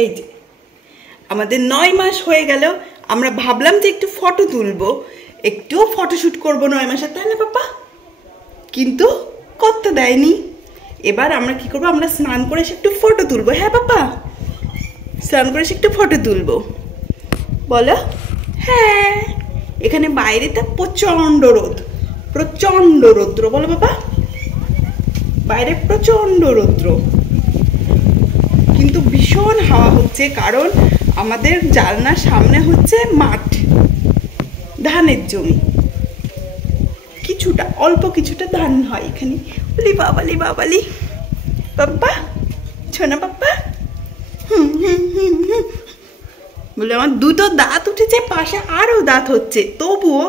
এই যে আমাদের 9 মাস হয়ে গেল, আমরা ভাবলাম যে একটু ফটো তুলবো, একটু ফটোশুট করবো 9 মাসে, তাই না পাপা? কিন্তু করতে দেয়নি। এবার আমরা কি করবো, আমরা স্নান করে এসে একটু ফটো তুলবো। হ্যাঁ পাপা, স্নান করে এসে একটু ফটো তুলবো, বলো? হ্যাঁ। এখানে বাইরেতে প্রচন্ড রোদ, প্রচন্ড রৌদ্র, বলো বাবা? বাইরে প্রচন্ড রৌদ্র, কিন্তু ভীষণ হাওয়া হচ্ছে, কারণ আমাদের জানলার সামনে হচ্ছে মাঠ, ধানের জমি, কিছুটা অল্প কিছুটা ধান হয় এখানে। বলি বাবালি বাবালি বাবা, ছোনা বাবা। বলে আমার দুটো দাঁত উঠেছে, পাশে আরও দাঁত হচ্ছে, তবুও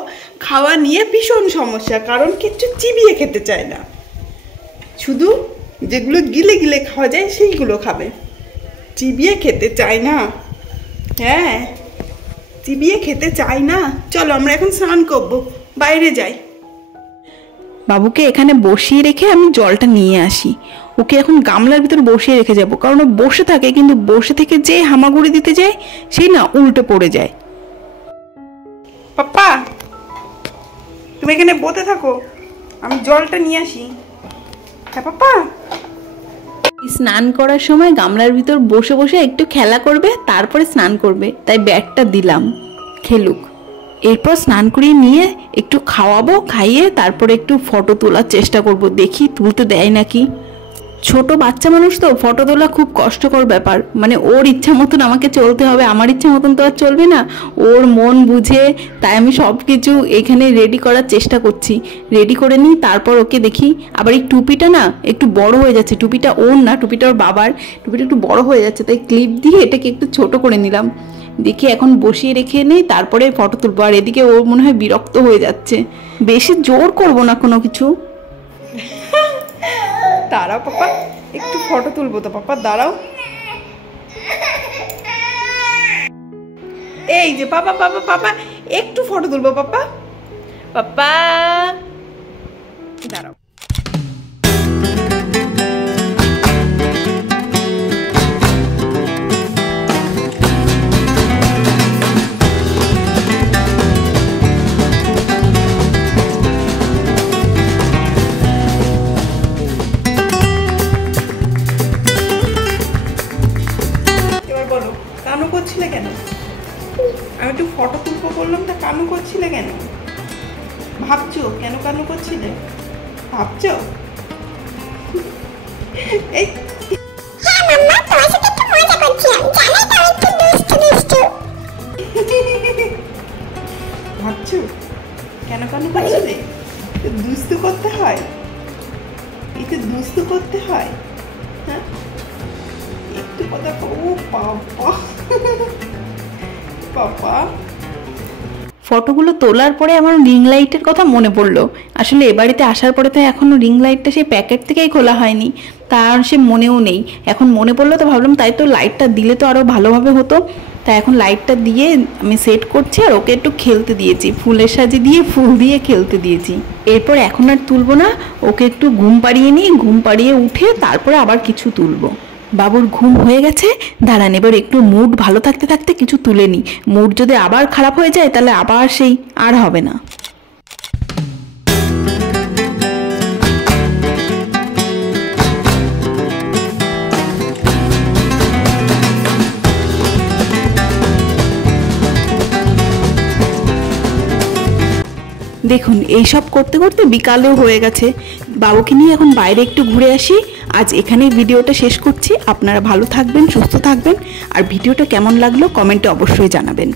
খাওয়া নিয়ে ভীষণ সমস্যা, কারণ কিচ্ছু চিবিয়ে খেতে চায় না, শুধু যেগুলো গিলে গিলে খাওয়া যায় সেইগুলো খাবে, চিবিয়ে খেতে চায় না। হ্যাঁ, চিবিয়ে খেতে চায় না। চলো আমরা এখন স্নান করবো, বাইরে যাই। বাবুকে এখানে বসিয়ে রেখে আমি জলটা নিয়ে আসি। ওকে এখন গামলার ভিতর বসিয়ে রেখে যাব, কারণ ও বসে থাকে, কিন্তু বসে থেকে যে হামাগুড়ি দিতে যায় সেই না উল্টে পড়ে যায়। পাপ্পা, তুমি এখানে বসে থাকো, আমি জলটা নিয়ে আসি। হ্যাঁ পাপ্পা। স্নান করার সময় গামলার ভিতর বসে বসে একটু খেলা করবে, তারপরে স্নান করবে, তাই ব্যাগটা দিলাম, খেলুক। এরপর স্নান করিয়ে নিয়ে একটু খাওয়াবো, খাইয়ে তারপরে একটু ফটো তোলার চেষ্টা করব, দেখি তুলতে দেয় নাকি। ছোট বাচ্চা মানুষ তো, ফটো তোলা খুব কষ্টকর ব্যাপার, মানে ওর ইচ্ছা মতন আমাকে চলতে হবে, আমার ইচ্ছা মতন তো আর চলবে না, ওর মন বুঝে। তাই আমি সব কিছু এখানে রেডি করার চেষ্টা করছি, রেডি করে নিই, তারপর ওকে দেখি। আবার এই টুপিটা না একটু বড় হয়ে যাচ্ছে, টুপিটা ওর না, টুপিটা ওর বাবার, টুপিটা একটু বড় হয়ে যাচ্ছে, তাই ক্লিপ দিয়ে এটাকে একটু ছোট করে নিলাম। দেখি এখন বসিয়ে রেখে নেই, তারপরে ফটো তুলবো। আর এদিকে ও মনে হয় বিরক্ত হয়ে যাচ্ছে, বেশি জোর করবো না কোনো কিছু। দাঁড়াও পাপা, একটু ফটো তুলবো তো পাপা, দাঁড়াও। এই যে পাপা পাপা পাপা, একটু ফটো তুলবো পাপা, পাপা দাঁড়াও। কানু করছিলে কেন? আমি একটু ফটো তুলবো বললাম, তা কানু করছিলে কেন? ভাবছো কেন কানু করছিলে? ভাবছো? এই ভাবছো কেন কানু করছিলে? দুস্তু করতে হয়, একটু দুস্তু করতে হয়। হ্যাঁ, একটু কথা। ও বাবা, বাবা। ফটোগুলো তোলার পরে আমার রিং লাইটের কথা মনে পড়লো। আসলে এ বাড়িতে আসার পরে তো এখনো রিং লাইটটা সেই প্যাকেট থেকেই খোলা হয়নি, তার সে মনেও নেই। এখন মনে পড়লো তো ভাবলাম তাই তো লাইটটা দিলে তো আরও ভালোভাবে হতো। তাই এখন লাইটটা দিয়ে আমি সেট করছি, আর ওকে একটু খেলতে দিয়েছি, ফুলের সাজে দিয়ে ফুল দিয়ে খেলতে দিয়েছি। এরপর এখন আর তুলবো না, ওকে একটু ঘুম পাড়িয়ে নিই, ঘুম পাড়িয়ে উঠে তারপরে আবার কিছু তুলবো। বাবুর ঘুম হয়ে গেছে, দাঁড়ান এবার একটু মুড ভালো থাকতে থাকতে কিছু তুলে নিই। মুড যদি আবার খারাপ হয়ে যায় তাহলে আবার সেই আর হবে না। দেখুন এইসব করতে করতে বিকালেও হয়ে গেছে। বাবুকে নিয়ে এখন বাইরে একটু ঘুরে আসি। আজ এখানেই ভিডিওটা শেষ করছি। আপনারা ভালো থাকবেন, সুস্থ থাকবেন, আর ভিডিওটা কেমন লাগলো কমেন্টে অবশ্যই জানাবেন।